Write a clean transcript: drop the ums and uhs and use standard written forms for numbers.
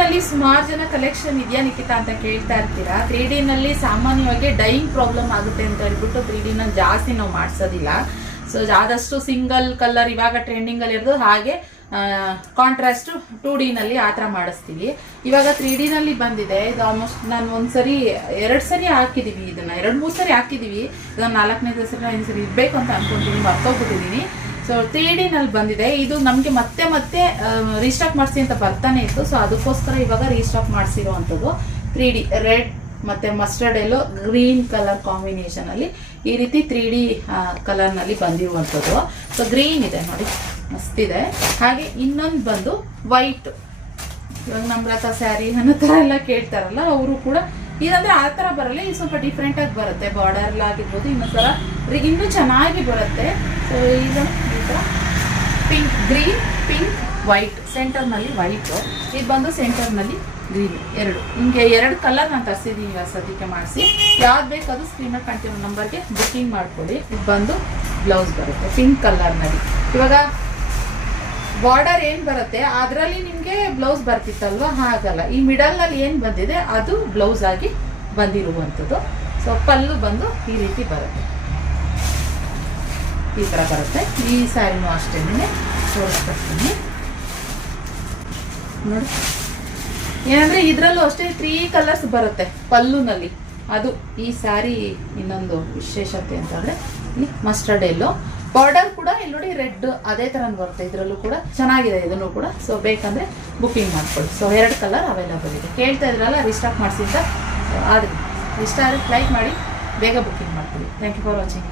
ನಲ್ಲಿ ಸುಮಾರು ಜನ ಕಲೆಕ್ಷನ್ ಇದೆಯಾ ನಿಖಿತಾ ಅಂತ ಕೇಳ್ತಾ ಇರ್ತೀರಾ. 3D ನಲ್ಲಿ ಸಾಮಾನ್ಯವಾಗಿ ಡೈಯಿಂಗ್ ಪ್ರಾಬ್ಲಮ್ ಆಗುತ್ತೆ ಅಂತ ಹೇಳ್ಬಿಟ್ಟು 3D ನ ಜಾಸ್ತಿ ನಾವು ಮಾಡಿಸೋದಿಲ್ಲ. ಸೊ ಆದಷ್ಟು ಸಿಂಗಲ್ ಕಲರ್ ಇವಾಗ ಟ್ರೆಂಡಿಂಗ್ ಅಲ್ಲಿ ಇರೋದು, ಹಾಗೆ ಕಾಂಟ್ರಾಸ್ಟ್ 2D ನಲ್ಲಿ ಆ ಥರ ಮಾಡಿಸ್ತೀವಿ. ಇವಾಗ 3D ನಲ್ಲಿ ಬಂದಿದೆ. ಇದು ಆಲ್ಮೋಸ್ಟ್ ನಾನು ಒಂದ್ಸರಿ 2 ಸರಿ ಹಾಕಿದೀವಿ, ಇದನ್ನ 2-3 ಸರಿ ಹಾಕಿದೀವಿ. ಇದನ್ನ 4ನೇ ಸರಿ 5 ಸರಿ ಇರ್ಬೇಕು ಅಂತ ಅನ್ಕೊಂತೀನಿ, ಮರ್ತೋಗ್ಬಿಟ್ಟಿದ್ದೀನಿ. ಸೊ 3D ನಲ್ಲಿ ಬಂದಿದೆ. ಇದು ನಮಗೆ ಮತ್ತೆ ರೀಸ್ಟಾಕ್ ಮಾಡಿಸಿ ಅಂತ ಬರ್ತಾನೆ ಇತ್ತು. ಸೊ ಅದಕ್ಕೋಸ್ಕರ ಇವಾಗ ರೀಸ್ಟಾಕ್ ಮಾಡಿಸಿರುವಂಥದ್ದು 3D ರೆಡ್ ಮತ್ತೆ ಮಸ್ಟರ್ಡ್ ಎಲ್ಲೋ ಗ್ರೀನ್ ಕಲರ್ ಕಾಂಬಿನೇಷನ್ ಅಲ್ಲಿ ಈ ರೀತಿ 3D ಕಲರ್ ನಲ್ಲಿ ಬಂದಿರುವಂಥದ್ದು. ಸೊ ಗ್ರೀನ್ ಇದೆ ನೋಡಿ, ಮಸ್ತಿದೆ. ಹಾಗೆ ಇನ್ನೊಂದು ಬಂದು ವೈಟ್. ಇವಾಗ ನಮ್ರತ ಸ್ಯಾರಿ ಅನ್ನೋ ಥರ ಎಲ್ಲ ಕೇಳ್ತಾರಲ್ಲ, ಅವರು ಕೂಡ ಇದಂದ್ರೆ ಆ ಥರ ಬರಲ್ಲ, ಇದು ಸ್ವಲ್ಪ ಡಿಫ್ರೆಂಟ್ ಆಗಿ ಬರುತ್ತೆ. ಬಾರ್ಡರ್ ಆಗಿರ್ಬೋದು, ಇನ್ನೊಂದ್ಸಲ ಇನ್ನೂ ಚೆನ್ನಾಗಿ ಬರುತ್ತೆ. ಸೊ ಈಗ ಈ ಥರ ಪಿಂಕ್, ಗ್ರೀನ್, ಪಿಂಕ್, ವೈಟ್, ಸೆಂಟರ್ನಲ್ಲಿ ವೈಟ್, ಇದು ಬಂದು ಸೆಂಟರ್ನಲ್ಲಿ ಗ್ರೀನ್. ನಿಮಗೆ 2 ಕಲರ್ ನಾನು ತರಿಸಿದ್ದೀನಿ ಇವಾಗ ಸದ್ಯಕ್ಕೆ ಮಾಡಿಸಿ. ಯಾವ್ದು ಬೇಕಾದ್ರೂ ಸ್ಕ್ರೀನಲ್ಲಿ ಕಾಣ್ತಿರೋ ನಂಬರ್ಗೆ ಬುಕ್ಕಿಂಗ್ ಮಾಡ್ಕೊಳ್ಳಿ. ಇದು ಬಂದು ಬ್ಲೌಸ್ ಬರುತ್ತೆ ಪಿಂಕ್ ಕಲರ್ನಲ್ಲಿ. ಇವಾಗ ಬಾರ್ಡರ್ ಏನು ಬರುತ್ತೆ ಅದರಲ್ಲಿ ನಿಮಗೆ ಬ್ಲೌಸ್ ಬರ್ತಿತ್ತಲ್ವ, ಹಾಗಲ್ಲ. ಈ ಮಿಡಲ್ನಲ್ಲಿ ಏನು ಬಂದಿದೆ ಅದು ಬ್ಲೌಸ್ ಆಗಿ ಬಂದಿರುವಂಥದ್ದು. ಸೊ ಪಲ್ಲು ಬಂದು ಈ ರೀತಿ ಬರುತ್ತೆ, ಈ ಥರ ಬರುತ್ತೆ. ಈ ಸ್ಯಾರಿನೂ ಅಷ್ಟೇ ತೋರಿಸ್ಕೊಡ್ತೀನಿ ನೋಡಿ. ಏನಂದ್ರೆ ಇದರಲ್ಲೂ ಅಷ್ಟೇ 3 ಕಲರ್ಸ್ ಬರುತ್ತೆ ಪಲ್ಲುನಲ್ಲಿ. ಅದು ಈ ಸ್ಯಾರಿ ಇನ್ನೊಂದು ವಿಶೇಷತೆ ಅಂತಂದ್ರೆ ಇಲ್ಲಿ ಮಸ್ಟರ್ಡ್ ಎಲ್ಲೋ, ಬಾರ್ಡರ್ ಕೂಡ ಇಲ್ಲಿ ನೋಡಿ ರೆಡ್ ಅದೇ ತರ ಬರುತ್ತೆ. ಇದರಲ್ಲೂ ಕೂಡ ಚೆನ್ನಾಗಿದೆ ಇದನ್ನು ಕೂಡ. ಸೊ ಬೇಕಂದ್ರೆ ಬುಕ್ಕಿಂಗ್ ಮಾಡ್ಕೊಳ್ಳಿ. ಸೊ 2 ಕಲರ್ ಅವೈಲಬಲ್ ಇದೆ. ಕೇಳ್ತಾ ಇದ್ರಲ್ಲ ರೀಸ್ಟಾಕ್ ಮಾಡಿಸಿ ಅಂತ, ಆದ್ರೆ ಇಷ್ಟ ಆದರೆ ಲೈಕ್ ಮಾಡಿ, ಬೇಗ ಬುಕ್ಕಿಂಗ್ ಮಾಡ್ಕೊಳ್ಳಿ. Thank you for watching.